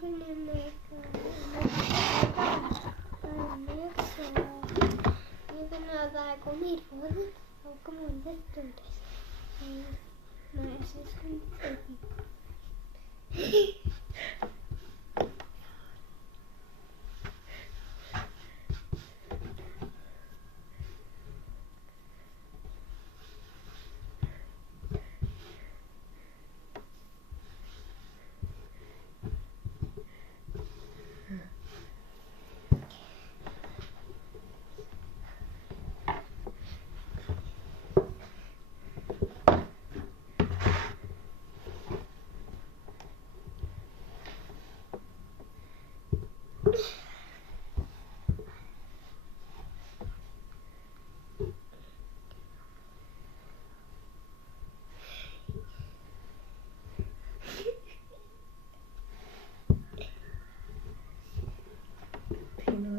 gonna make mix. You're gonna like only roll it. Oh, come on, let's do this. My assistant.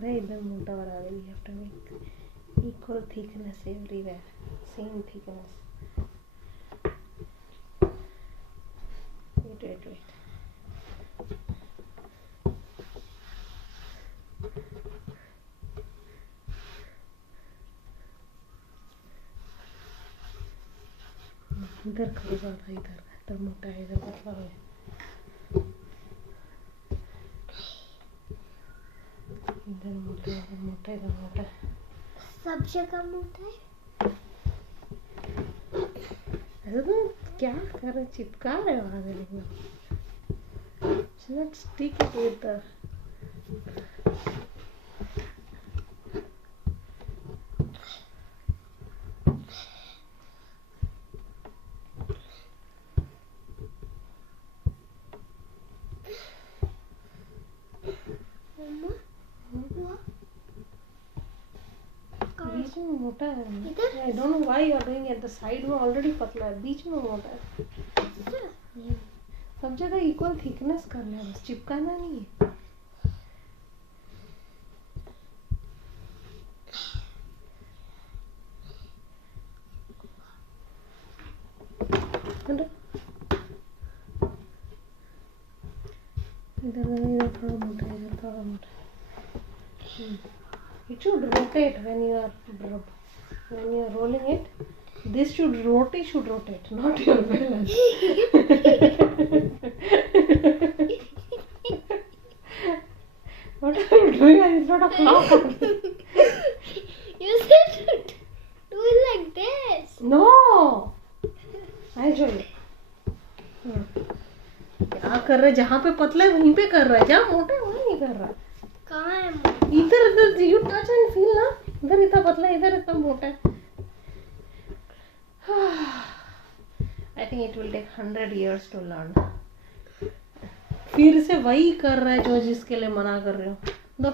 इधर मोटा हो रहा है. We have to make equal thickness everywhere, same thickness. Wait. इधर करो ज़्यादा, इधर मोटा है, इधर पतला है. इधर मोटा, इधर मोटा. सब जगह मोटा है. ऐसा तुम क्या कर रहे, चिपका रहे हो आगे लेकिन. Not stick it with the. बीच में मोटा है. I don't know why you are doing at the side में already पतला है, बीच में मोटा है. सब जगह इक्वल थिकनेस करना है, बस चिपकाना नहीं है. इधर थोड़ा मोटा, इधर थोड़ा मोटा. It should rotate when you are rolling it. This should rotate, not your balance. What are you doing? It's not a clock. You said to do it like this. No. I'll show you. क्या कर रहा है? जहाँ पे पतला है वहीं पे कर रहा है, जहाँ मोटा है वहाँ नहीं कर रहा. कहाँ है? इधर you touch and feel ना. इधर इतना पतला है, इधर इतना मोटा है. I think it will take 100 years to learn. फिर से वही कर रहा है जो जिसके लिए मना कर रहे हो. दो.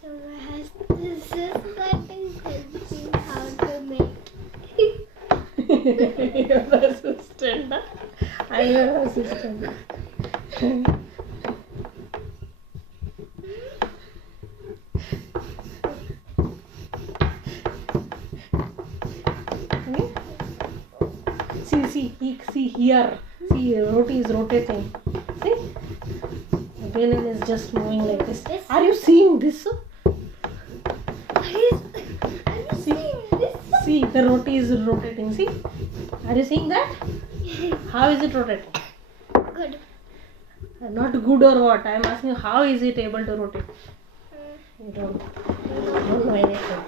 So this is cutting something how to make. You're the assistant. I'm your assistant. See here. See, roti is rotating. See? The balloon is just moving like this. Are you seeing this? Are you seeing this? See, the roti is rotating. See? Are you seeing that? How is it rotating? Good. Not good or what? I am asking how is it able to rotate? You don't know anything.